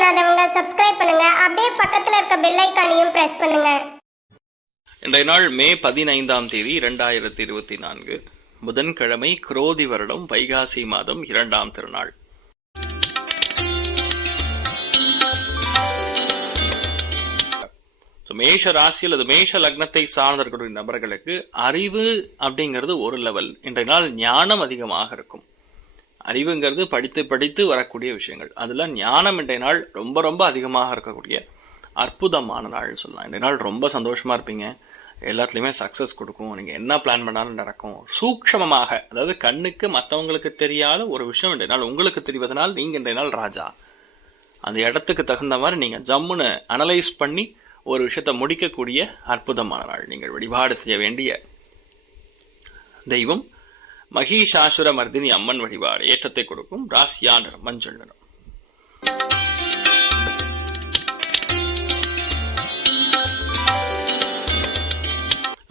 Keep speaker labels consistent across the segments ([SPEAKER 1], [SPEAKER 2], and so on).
[SPEAKER 1] பண்ணாதவங்க சப்ஸ்கிரைப் பண்ணுங்க. அப்படியே பக்கத்துல இருக்க பெல் ஐக்கானையும் பிரஸ் பண்ணுங்க.
[SPEAKER 2] இன்றைய நாள் மே பதினைந்தாம் தேதி இரண்டாயிரத்தி இருபத்தி நான்கு புதன்கிழமை குரோதி வருடம் வைகாசி மாதம் இரண்டாம் திருநாள். மேஷ ராசி அல்லது மேஷ லக்னத்தை சார்ந்திருக்கக்கூடிய நபர்களுக்கு அறிவு அப்படிங்கிறது ஒரு லெவல் இன்றைய நாள் ஞானம் அதிகமாக இருக்கும். அறிவுங்கிறது படித்து படித்து வரக்கூடிய விஷயங்கள். அதில் ஞானம் இன்றைய நாள் ரொம்ப ரொம்ப அதிகமாக இருக்கக்கூடிய அற்புதமான நாள் சொல்லலாம். இந்த நாள் ரொம்ப சந்தோஷமாக இருப்பீங்க. எல்லாத்துலேயுமே சக்ஸஸ் கொடுக்கும். நீங்கள் என்ன பிளான் பண்ணாலும் நடக்கும். சூக்ஷமமாக அதாவது கண்ணுக்கு மற்றவங்களுக்கு தெரியாத ஒரு விஷயம் இன்றைய நாள் உங்களுக்கு தெரிவதனால் நீங்கள் இன்றைய நாள் ராஜா. அந்த இடத்துக்கு தகுந்த மாதிரி நீங்கள் ஜம்முன்னு அனலைஸ் பண்ணி ஒரு விஷயத்தை முடிக்கக்கூடிய அற்புதமான நாள். நீங்கள் வழிபாடு செய்ய வேண்டிய தெய்வம் மகிஷாசுர மர்தினி அம்மன் வழிபாடு ஏற்றத்தை கொடுக்கும் ராசியா நிறம் மஞ்சள் நிறம்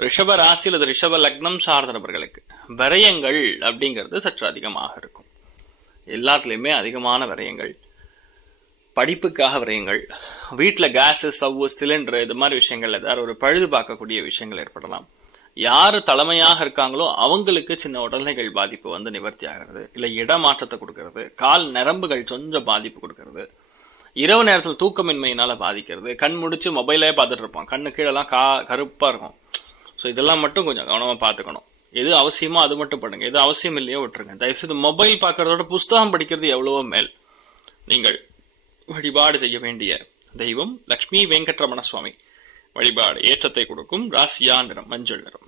[SPEAKER 2] ரிஷப ராசி அல்லது ரிஷப லக்னம் சார்ந்த நபர்களுக்கு. விரயங்கள் அப்படிங்கிறது சற்று அதிகமாக இருக்கும். எல்லாத்துலேயுமே அதிகமான விரயங்கள். படிப்புக்காக விரயங்கள். வீட்டில் கேஸு ஸ்டவ்வு சிலிண்டர் இது மாதிரி விஷயங்கள் ஏதாவது ஒரு பழுது பார்க்கக்கூடிய விஷயங்கள் ஏற்படலாம். யார் தலைமையாக இருக்காங்களோ அவங்களுக்கு சின்ன உடல்நிலைகள் பாதிப்பு வந்து நிவர்த்தி ஆகிறது இல்லை இடமாற்றத்தை கொடுக்கறது. கால் நரம்புகள் கொஞ்சம் பாதிப்பு கொடுக்கறது. இரவு நேரத்தில் தூக்கமின்மையினால் பாதிக்கிறது. கண் முடிச்சு மொபைலே பார்த்துட்டு இருப்போம். கண்ணு கீழெல்லாம் கா கருப்பாக இருக்கும். ஸோ இதெல்லாம் மட்டும் கொஞ்சம் கவனமாக பார்த்துக்கணும். எது அவசியமோ அது மட்டும் பண்ணுங்க. எது அவசியம் இல்லையோ விட்டுருங்க. தயவுசெய்து மொபைல் பார்க்கறதோட புஸ்தகம் படிக்கிறது எவ்வளவோ மேல். நீங்கள் வழிபாடு செய்ய வேண்டிய தெய்வம் லக்ஷ்மி வெங்கட்ரமண சுவாமி. வழிபாடு ஏற்றத்தை கொடுக்கும். ராசியா நிறம் மஞ்சள் நிறம்.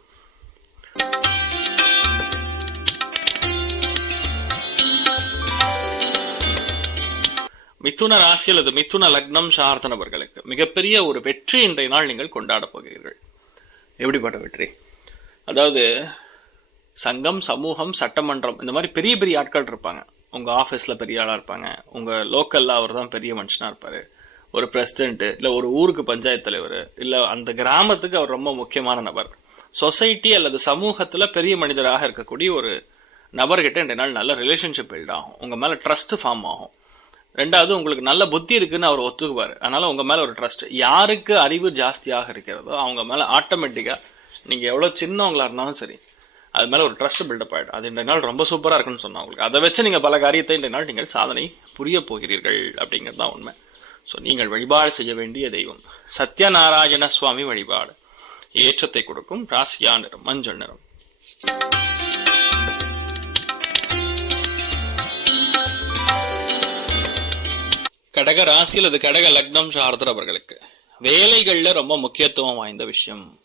[SPEAKER 2] மிதுன ராசி அல்லது மிதுன லக்னம் சார்ந்த நபர்களுக்கு மிகப்பெரிய ஒரு வெற்றி இன்றைய நாள் நீங்கள் கொண்டாட போகிறீர்கள். எப்படிப்பட்ட வெற்றி? அதாவது சங்கம் சமூகம் சட்டமன்றம் இந்த மாதிரி பெரிய பெரிய ஆட்கள் இருப்பாங்க. உங்கள் ஆஃபீஸில் பெரிய ஆளாக இருப்பாங்க. உங்கள் லோக்கலில் அவர் தான் பெரிய மனுஷனாக இருப்பார். ஒரு பிரசிடென்ட்டு இல்லை ஒரு ஊருக்கு பஞ்சாயத்து தலைவர் இல்லை அந்த கிராமத்துக்கு அவர் ரொம்ப முக்கியமான நபர். சொசைட்டி அல்லது சமூகத்தில் பெரிய மனிதராக இருக்கக்கூடிய ஒரு நபர்கிட்ட இன்றைய நாள் நல்ல ரிலேஷன்ஷிப் பில்ட் ஆகும். உங்கள் மேலே ட்ரஸ்ட் ஃபார்ம் ஆகும். ரெண்டாவது உங்களுக்கு நல்ல புத்தி இருக்குன்னு அவர் ஒத்துக்குவார். அதனால உங்க மேல ஒரு ட்ரஸ்ட் யாருக்கு அறிவு ஜாஸ்தியாக இருக்கிறதோ அவங்க மேல ஆட்டோமேட்டிக்கா நீங்க எவ்வளவு சின்னவங்களா இருந்தாலும் சரி அது மேல ஒரு ட்ரஸ்ட் பில்டப் ஆயிடும். அது இன்றைய நாள் ரொம்ப சூப்பரா இருக்குன்னு சொன்னா உங்களுக்கு. அதை வச்சு நீங்க பல காரியத்தை இன்றைய நாள் நீங்கள் சாதனை புரிய போகிறீர்கள் அப்படிங்கிறது தான் உண்மை. ஸோ நீங்கள் வழிபாடு செய்ய வேண்டிய தெய்வம். சத்யநாராயண சுவாமி வழிபாடு. ஏற்றத்தை கொடுக்கும் ராசியா நிறம் மஞ்சள் நிறம். கடக ராசி அல்லது கடக லக்னம் சார்ந்தவர்களுக்கு. வேலைகளில் ரொம்ப முக்கியத்துவம் வாய்ந்த விஷயம்.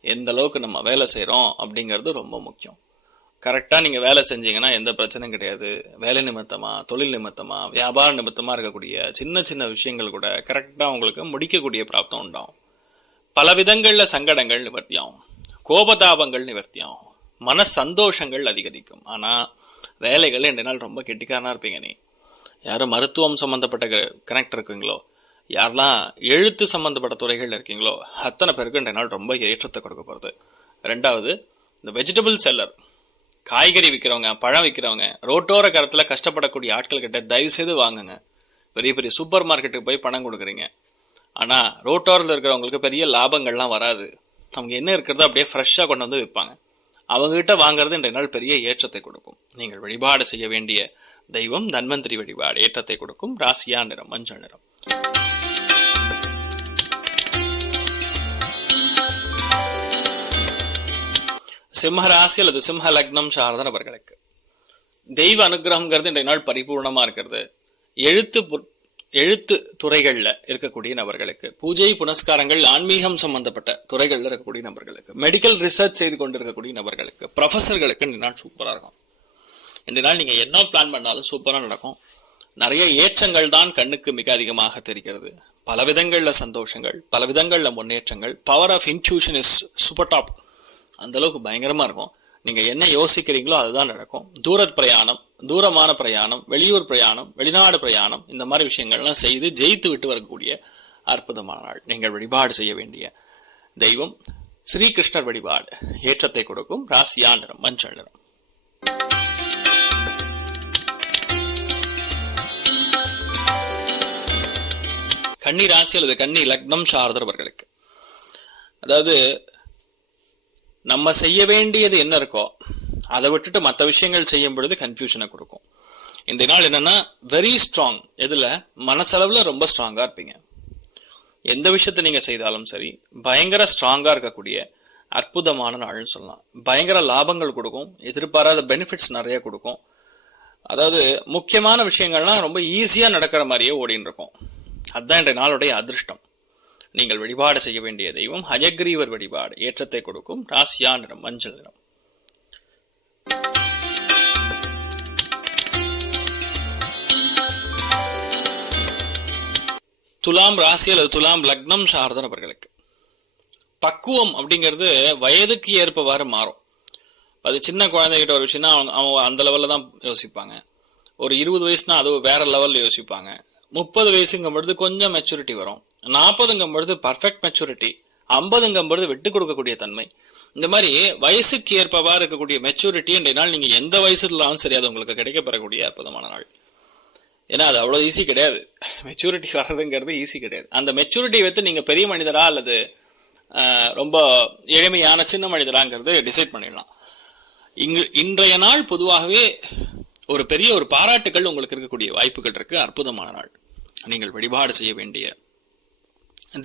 [SPEAKER 2] எந்த அளவுக்கு நம்ம வேலை செய்கிறோம் அப்படிங்கிறது ரொம்ப முக்கியம். கரெக்டாக நீங்கள் வேலை செஞ்சீங்கன்னா எந்த பிரச்சனையும் கிடையாது. வேலை நிமித்தமாக தொழில் நிமித்தமாக வியாபார நிமித்தமாக இருக்கக்கூடிய சின்ன சின்ன விஷயங்கள் கூட கரெக்டாக உங்களுக்கு முடிக்கக்கூடிய பிராப்தம் உண்டாகும். பல விதங்களில் சங்கடங்கள் நிவர்த்தியாகும். கோபதாபங்கள் நிவர்த்தியாகும். மன சந்தோஷங்கள் அதிகரிக்கும். ஆனால் வேலைகள் ரெண்டு நாள் ரொம்ப கெட்டிக்காரனா இருப்பீங்க நீ. யாரும் மருத்துவம் சம்மந்தப்பட்ட கனெக்ட் இருக்குங்களோ? யாரெல்லாம் எழுத்து சம்மந்தப்பட்ட துறைகள் இருக்கீங்களோ அத்தனை பேருக்கு ரெண்டு நாள் ரொம்ப ஏற்றத்தை கொடுக்க போகிறது ரெண்டாவது இந்த வெஜிடபிள் செல்லர் காய்கறி விற்கிறவங்க பழம் விற்கிறவங்க ரோட்டோர கரத்தில் கஷ்டப்படக்கூடிய ஆட்கள் கிட்ட தயவு செய்து வாங்குங்க. பெரிய பெரிய சூப்பர் மார்க்கெட்டுக்கு போய் பணம் கொடுக்குறீங்க. ஆனால் ரோட்டோரத்தில் இருக்கிறவங்களுக்கு பெரிய லாபங்கள்லாம் வராது. அவங்க என்ன இருக்கிறதோ அப்படியே ஃப்ரெஷ்ஷாக கொண்டு வந்து விற்பாங்க அவங்ககிட்ட வாங்குறது இன்றைய நாள் பெரிய ஏற்றத்தை கொடுக்கும். நீங்கள் வழிபாடு செய்ய வேண்டிய தெய்வம் தன்வந்திரி வழிபாடு ஏற்றத்தை கொடுக்கும் ராசியா நிறம் மஞ்சள் நிறம். சிம்மராசி அல்லது சிம்ம லக்னம் சார்ந்த நபர்களுக்கு. தெய்வ அனுகிரகங்கிறது இன்றைய நாள் பரிபூர்ணமாக இருக்கிறது. எழுத்து எழுத்து துறைகளில் இருக்கக்கூடிய நபர்களுக்கு பூஜை புனஸ்காரங்கள் ஆன்மீகம் சம்பந்தப்பட்ட துறைகளில் இருக்கக்கூடிய நபர்களுக்கு மெடிக்கல் ரிசர்ச் செய்து கொண்டு இருக்கக்கூடிய நபர்களுக்கு ப்ரொஃபஸர்களுக்கு இந்த நாள் சூப்பராக இருக்கும். இன்றைய நாள் நீங்கள் என்ன பிளான் பண்ணாலும் சூப்பராக நடக்கும். நிறைய ஏற்றங்கள் தான் கண்ணுக்கு மிக அதிகமாக தெரிகிறது. பல விதங்களில் சந்தோஷங்கள் பல விதங்களில் முன்னேற்றங்கள். Power of intuition is super top அந்தளவுக்கு பயங்கரமாக இருக்கும். நீங்கள் என்ன யோசிக்கிறீங்களோ அதுதான் நடக்கும். தூர பிரயாணம் தூரமான பிரயாணம் வெளியூர் பிரயாணம் வெளிநாடு பிரயாணம் இந்த மாதிரி விஷயங்கள்லாம் செய்து ஜெயித்து விட்டு வரக்கூடிய அற்புதமான நாள் நீங்கள் வழிபாடு செய்ய வேண்டிய தெய்வம். ஸ்ரீகிருஷ்ணர் வழிபாடு ஏற்றத்தை கொடுக்கும். ராசியா நிறம் மஞ்சள் நிறம். கன்னி ராசி அல்லது கன்னி லக்னம் சார்ந்தவர்களுக்கு. அதாவது நம்ம செய்ய வேண்டியது என்ன இருக்கோ அதை விட்டுட்டு மற்ற விஷயங்கள் செய்யும் பொழுது கன்ஃபியூஷனை கொடுக்கும். இந்த நாள் என்னன்னா வெரி ஸ்ட்ராங் இதில் மனசளவில் ரொம்ப ஸ்ட்ராங்காக இருப்பீங்க. எந்த விஷயத்தை நீங்கள் செய்தாலும் சரி பயங்கர ஸ்ட்ராங்காக இருக்கக்கூடிய அற்புதமான நாள்னு சொல்லலாம். பயங்கர லாபங்கள் கொடுக்கும். எதிர்பாராத பெனிஃபிட்ஸ் நிறைய கொடுக்கும். அதாவது முக்கியமான விஷயங்கள்லாம் ரொம்ப ஈஸியாக நடக்கிற மாதிரியே ஓடின்னு இருக்கும். அதுதான் இன்றைய நாளுடைய அதிர்ஷ்டம். நீங்கள் வழிபாடு செய்ய வேண்டிய தெய்வம் ஹயக்ரீவர் வழிபாடு. ஏற்றத்தை கொடுக்கும் ராசியா நிறம் மஞ்சள் நிறம் துலாம் ராசி அல்லது துலாம் லக்னம் சார்ந்த நபர்களுக்கு பக்குவம் அப்படிங்கிறது வயதுக்கு ஏற்பவாறு மாறும். அது சின்ன குழந்தைகிட்ட ஒரு விஷயம்னா அவங்க அவங்க அந்த லெவலில் தான் யோசிப்பாங்க. ஒரு இருபது வயசுனா அது வேற லெவலில் யோசிப்பாங்க. முப்பது வயசுங்கும் பொழுது கொஞ்சம் மெச்சூரிட்டி வரும். நாற்பதுங்கும் பொழுது பர்ஃபெக்ட் மெச்சூரிட்டி ஐம்பதுங்கும் பொழுது விட்டு கொடுக்கக்கூடிய தன்மை. இந்த மாதிரி வயசுக்கு ஏற்பவா இருக்கக்கூடிய மெச்சூரிட்டி என்ற நாள் நீங்க எந்த வயசுலாலும் சரி அது உங்களுக்கு கிடைக்கப்பெறக்கூடிய அற்புதமான நாள். ஏன்னா அது அவ்வளோ ஈஸி கிடையாது. மெச்சூரிட்டி வர்றதுங்கிறது ஈஸி கிடையாது. அந்த மெச்சூரிட்டி வைத்து நீங்க பெரிய மனிதரா அல்லது ரொம்ப எளிமையான சின்ன மனிதராங்கிறது டிசைட் பண்ணிடலாம். இங்கு இன்றைய நாள் பொதுவாகவே ஒரு பெரிய ஒரு பாராட்டுகள் உங்களுக்கு இருக்கக்கூடிய வாய்ப்புகள் இருக்கு. அற்புதமான நாள். நீங்கள் வழிபாடு செய்ய வேண்டிய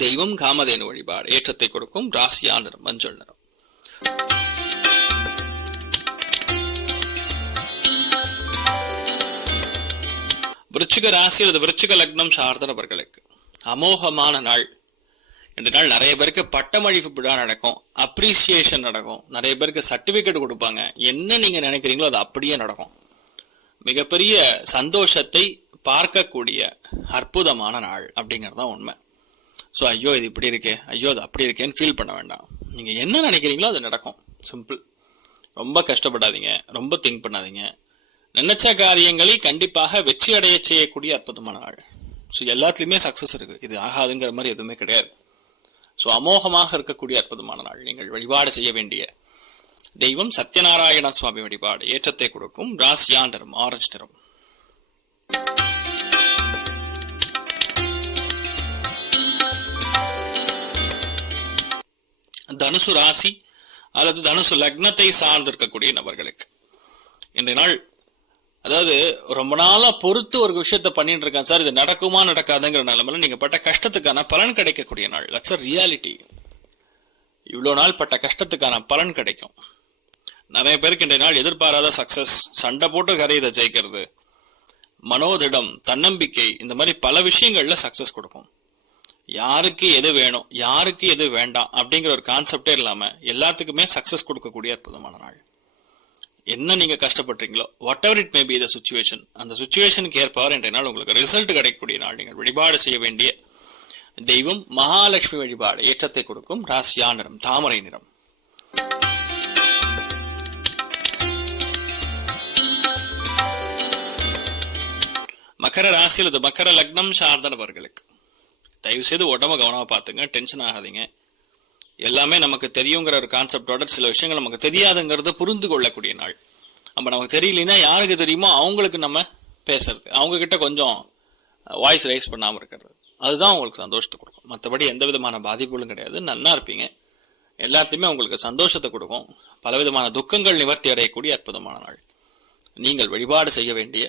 [SPEAKER 2] தெய்வம் காமதேனு வழிபாடு ஏற்றத்தை கொடுக்கும் ராசியா நிறம் மஞ்சள் நிறம். விருச்சிக ராசி அல்லது விருச்சிக லக்னம் சார்ந்த நபர்களுக்கு அமோகமான நாள். இந்த நாள் நிறைய பேருக்கு பட்டமழிப்பு விழா நடக்கும் அப்ரிசியேஷன் நடக்கும். நிறைய பேருக்கு சர்டிபிகேட் கொடுப்பாங்க. என்ன நீங்க நினைக்கிறீங்களோ அது அப்படியே நடக்கும். மிகப்பெரிய சந்தோஷத்தை பார்க்கக்கூடிய அற்புதமான நாள் அப்படிங்கிறது தான் உண்மை. ஸோ ஐயோ இது இப்படி இருக்கே ஐயோ அது அப்படி இருக்கேன்னு ஃபீல் பண்ண வேண்டாம். நீங்கள் என்ன நினைக்கிறீங்களோ அது நடக்கும். சிம்பிள் ரொம்ப கஷ்டப்படாதீங்க ரொம்ப திங்க் பண்ணாதீங்க. நினைச்ச காரியங்களை கண்டிப்பாக வெற்றி அடைய செய்யக்கூடிய அற்புதமான நாள். ஸோ எல்லாத்துலேயுமே சக்ஸஸ் இருக்குது இது ஆகாதுங்கிற மாதிரி எதுவுமே கிடையாது. ஸோ அமோகமாக இருக்கக்கூடிய அற்புதமான நாள். நீங்கள் வழிபாடு செய்ய வேண்டிய தெய்வம் சத்யநாராயண சுவாமி வழிபாடு ஏற்றத்தை கொடுக்கும் ராசியா நிறம் ஆரஞ்சு நிறம். தனுசு ராசி அல்லது தனுசு லக்னத்தை சார்ந்திருக்கக்கூடிய நபர்களுக்கு. இன்றைய நாள் அதாவது ரொம்ப நாளா பொறுத்து ஒரு விஷயத்த பண்ணிட்டு இருக்கேன் சார் இது நடக்குமா நடக்காதுங்கிற நிலைமையில நீங்க பட்ட கஷ்டத்துக்கான பலன் கிடைக்கக்கூடிய நாள். தட்ஸ் ரியாலிட்டி இவ்வளவு நாள் பட்ட கஷ்டத்துக்கான பலன் கிடைக்கும். நிறைய பேருக்கு இன்றைய நாள் எதிர்பாராத சக்சஸ் சண்டை போட்டு கரையதை ஜெயிக்கிறது. மனோதிடம் தன்னம்பிக்கை இந்த மாதிரி பல விஷயங்களில் சக்சஸ் கொடுக்கும். யாருக்கு எது வேணும் யாருக்கு எது வேண்டாம் அப்படிங்கிற ஒரு கான்செப்டே இல்லாமல் எல்லாத்துக்குமே சக்ஸஸ் கொடுக்கக்கூடிய அற்புதமான நாள். என்ன நீங்கள் கஷ்டப்படுறீங்களோ whatever it may be the situation அந்த சுச்சுவேஷனுக்கு ஏற்பவர் இன்றைய நாள் உங்களுக்கு ரிசல்ட் கிடைக்கக்கூடிய நாள். நீங்கள் வழிபாடு செய்ய வேண்டிய தெய்வம் மகாலட்சுமி வழிபாடு ஏற்றத்தை கொடுக்கும். ராசியா நிறம் தாமரை நிறம். மகர ராசியில் அல்லது மகர லக்னம் சார்ந்தவர்களுக்கு. தயவு செய்து உடம்ப கவனமாக பார்த்துங்க. டென்ஷன் ஆகாதீங்க. எல்லாமே நமக்கு தெரியுங்கிற ஒரு கான்செப்டோட சில விஷயங்கள் நமக்கு தெரியாதுங்கிறத புரிந்து கொள்ளக்கூடிய நாள். நம்ம நமக்கு தெரியலனா யாருக்கு தெரியுமோ அவங்களுக்கு நம்ம பேசுறது. அவங்க கிட்ட கொஞ்சம் வாய்ஸ் ரைஸ் பண்ணாமல் இருக்கிறது. அதுதான் உங்களுக்கு சந்தோஷத்தை கொடுக்கும். மற்றபடி எந்த விதமான பாதிப்புகளும் கிடையாது. நல்லா இருப்பீங்க. எல்லாத்தையுமே உங்களுக்கு சந்தோஷத்தை கொடுக்கும். பலவிதமான துக்கங்கள் நிவர்த்தி அடையக்கூடிய அற்புதமான நாள். நீங்கள் வழிபாடு செய்ய வேண்டிய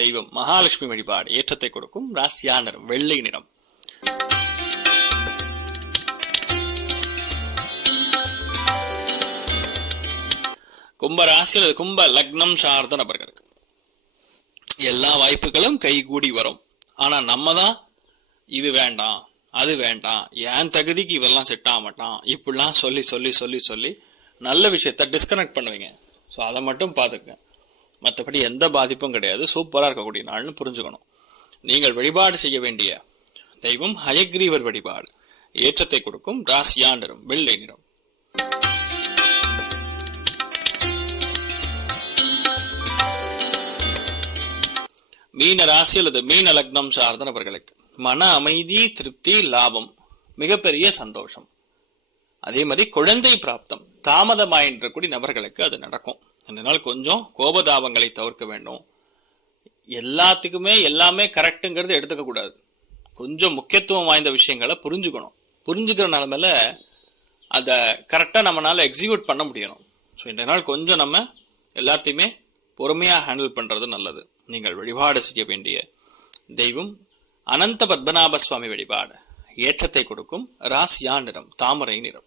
[SPEAKER 2] தெய்வம் மகாலட்சுமி வழிபாடு ஏற்றத்தை கொடுக்கும் ராசியா நிறம் வெள்ளை நிறம். கும்ப ராசியில் கும்ப லக்னம் சார்ந்த நபர்களுக்கு எல்லா வாய்ப்புகளும் கைகூடி வரும். ஆனா நம்ம தான் இது வேண்டாம் அது வேண்டாம் என் தகுதிக்கு இவெல்லாம் செட் ஆக மாட்டான் இப்படிலாம் சொல்லி சொல்லி சொல்லி சொல்லி நல்ல விஷயத்த டிஸ்கனெக்ட் பண்ணுவீங்க. ஸோ அதை மட்டும் பார்த்துக்கங்க. மற்றபடி எந்த பாதிப்பும் கிடையாது. சூப்பராக இருக்கக்கூடிய நாள்னு புரிஞ்சுக்கணும். நீங்கள் வழிபாடு செய்ய வேண்டிய தெய்வம் ஹயக்ரீவர் வழிபாடு. ஏற்றத்தை கொடுக்கும் ராசியா நிறம் வெள்ளை நிறம். மீன ராசி அல்லது மீன லக்னம் சார்ந்த நபர்களுக்கு மன அமைதி திருப்தி லாபம் மிகப்பெரிய சந்தோஷம். அதே மாதிரி குழந்தை பிராப்தம் தாமதமாயின்ற கூடிய நபர்களுக்கு அது நடக்கும். அதனால் கொஞ்சம் கோபதாபங்களை தவிர்க்க வேண்டும். எல்லாத்துக்குமே எல்லாமே கரெக்டுங்கிறது எடுத்துக்கக்கூடாது கொஞ்சம் முக்கியத்துவம் வாய்ந்த விஷயங்களை புரிஞ்சுக்கணும். புரிஞ்சுக்கிற நிலமையில அதை கரெக்டாக நம்மளால் எக்ஸிக்யூட் பண்ண முடியணும். ஸோ இன்றைய நாள் கொஞ்சம் நம்ம எல்லாத்தையுமே பொறுமையாக ஹேண்டில் பண்ணுறது நல்லது. நீங்கள் வழிபாடு செய்ய வேண்டிய தெய்வம் அனந்த பத்மநாப சுவாமி வழிபாடு. ஏற்றத்தை கொடுக்கும் ராசியா நிறம் தாமரை நிறம்.